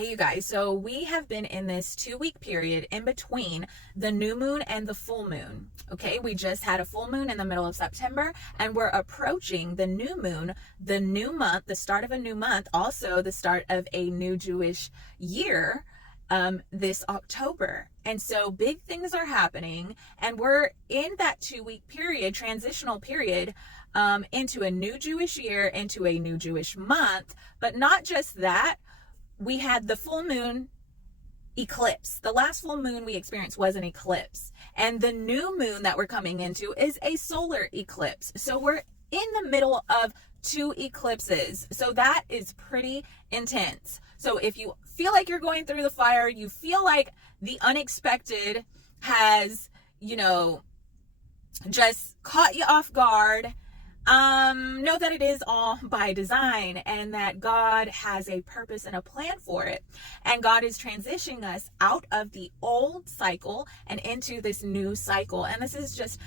Hey, you guys. So we have been in this 2-week period in between the new moon and the full moon. Okay, we just had a full moon in the middle of September, and we're approaching the new moon, the new month, the start of a new month, also the start of a new Jewish year, this October. And so big things are happening, and we're in that 2-week period, transitional period, into a new Jewish year, into a new Jewish month. But not just that. We had the full moon eclipse. The last full moon we experienced was an eclipse. And the new moon that we're coming into is a solar eclipse. So we're in the middle of 2 eclipses. So that is pretty intense. So if you feel like you're going through the fire, you feel like the unexpected has, just caught you off guard, know that it is all by design and that God has a purpose and a plan for it. And God is transitioning us out of the old cycle and into this new cycle. And this is just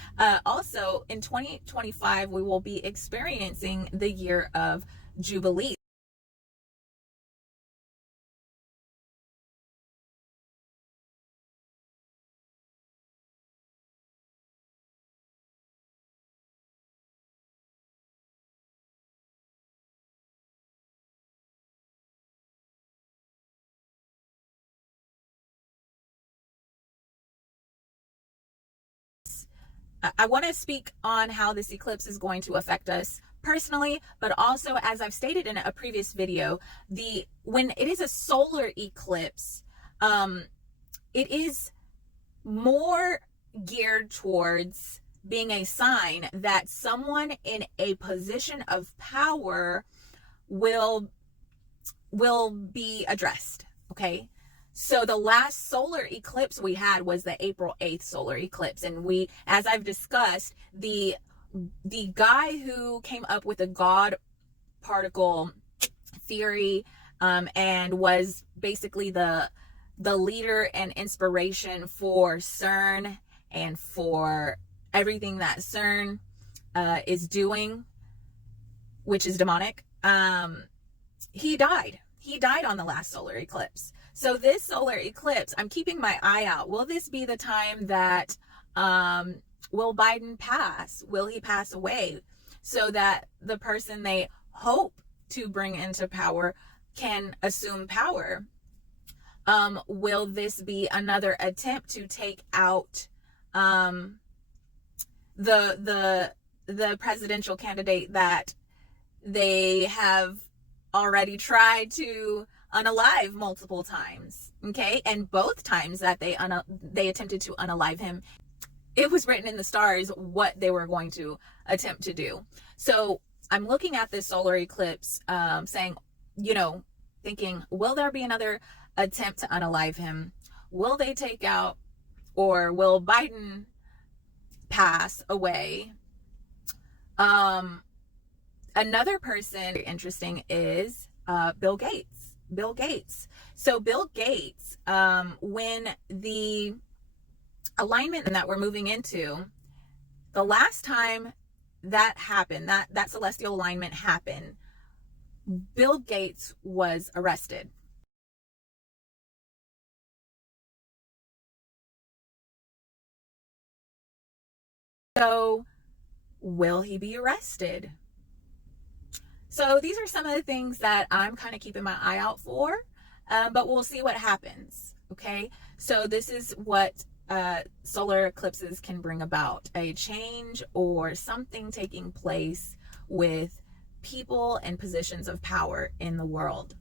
also in 2025, we will be experiencing the year of Jubilee. I want to speak on how this eclipse is going to affect us personally, but also, as I've stated in a previous video, when it is a solar eclipse, it is more geared towards being a sign that someone in a position of power will be addressed. Okay. So the last solar eclipse we had was the April 8th solar eclipse. And as I've discussed, the guy who came up with the God particle theory, and was basically the leader and inspiration for CERN and for everything that CERN is doing, which is demonic, he died. He died on the last solar eclipse. So this solar eclipse, I'm keeping my eye out. Will this be the time that, will Biden pass? Will he pass away so that the person they hope to bring into power can assume power? Will this be another attempt to take out, the presidential candidate that they have already tried to unalive multiple times? Okay, and both times that they attempted to unalive him, it was written in the stars what they were going to attempt to do. So I'm looking at this solar eclipse, saying, thinking, will there be another attempt to unalive him? Will they take out, or will Biden pass away? Another person interesting is Bill Gates. Bill Gates. So Bill Gates, when the alignment that we're moving into, the last time that happened, that celestial alignment happened, Bill Gates was arrested. So will he be arrested? So these are some of the things that I'm kind of keeping my eye out for, but we'll see what happens. Okay, so this is what solar eclipses can bring about: a change or something taking place with people and positions of power in the world.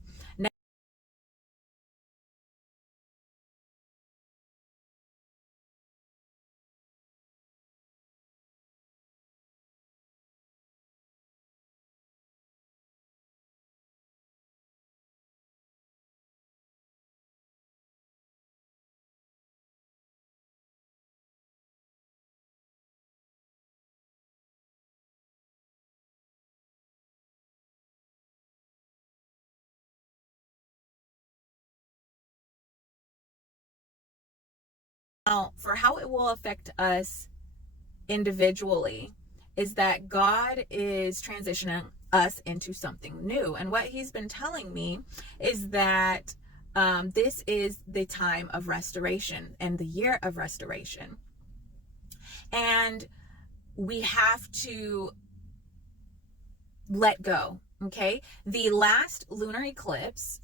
Now, for how it will affect us individually, is that God is transitioning us into something new. And what he's been telling me is that This is the time of restoration and the year of restoration. And we have to let go, okay? The last lunar eclipse,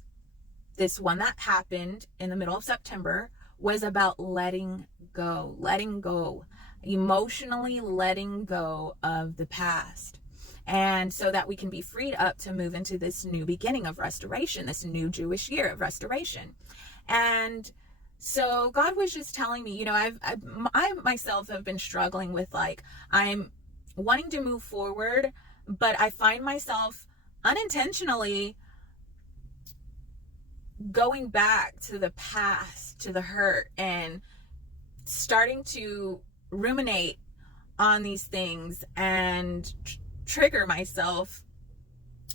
this one that happened in the middle of September, was about letting go, emotionally letting go of the past. And so that we can be freed up to move into this new beginning of restoration, this new Jewish year of restoration. And so God was just telling me, I myself have been struggling with, like, I'm wanting to move forward, but I find myself unintentionally going back to the past, to the hurt, and starting to ruminate on these things and trigger myself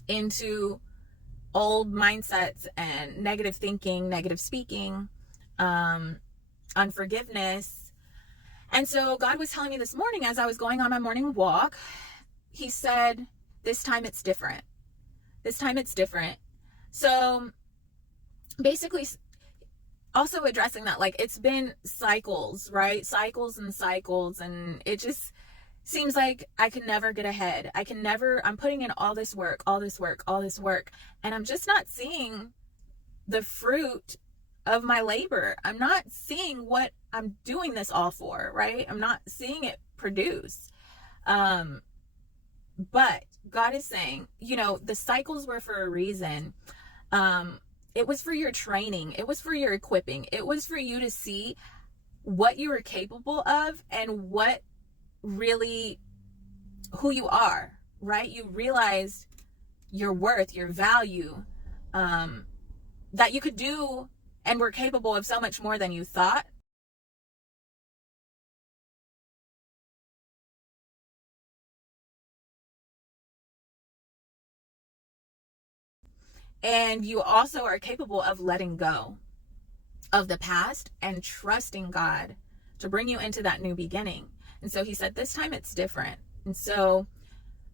into old mindsets and negative thinking, negative speaking, unforgiveness. And so God was telling me this morning as I was going on my morning walk, he said, this time it's different. This time it's different. So basically also addressing that, like, it's been cycles, right? Cycles and cycles. And it just seems like I can never get ahead. I'm putting in all this work, and I'm just not seeing the fruit of my labor. I'm not seeing what I'm doing this all for, right? I'm not seeing it produce. But God is saying, the cycles were for a reason. It was for your training. It was for your equipping. It was for you to see what you were capable of and what really who you are, right? You realized your worth, your value, that you could do and were capable of so much more than you thought. And you also are capable of letting go of the past and trusting God to bring you into that new beginning. And so he said, this time it's different. And so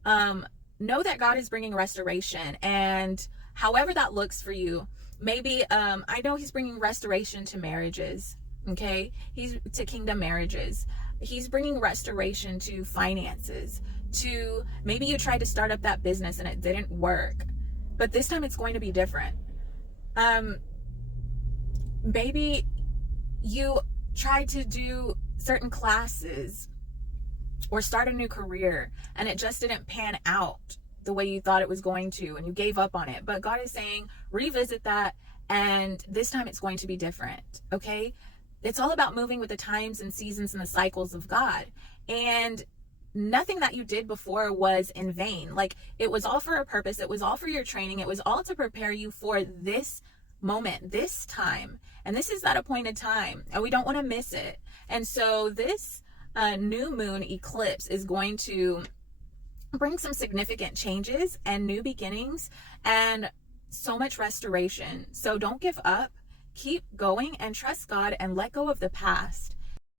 know that God is bringing restoration, and however that looks for you, maybe I know he's bringing restoration to marriages, okay? He's to kingdom marriages. He's bringing restoration to finances, to maybe you tried to start up that business and it didn't work, but this time it's going to be different. Maybe you tried to do certain classes or start a new career and it just didn't pan out the way you thought it was going to, and you gave up on it. But God is saying, revisit that, and this time it's going to be different, okay? It's all about moving with the times and seasons and the cycles of God. And nothing that you did before was in vain. Like, it was all for a purpose. It was all for your training. It was all to prepare you for this moment, this time. And this is that appointed time, and we don't want to miss it. And so this new moon eclipse is going to bring some significant changes and new beginnings and so much restoration. So don't give up. Keep going and trust God and let go of the past.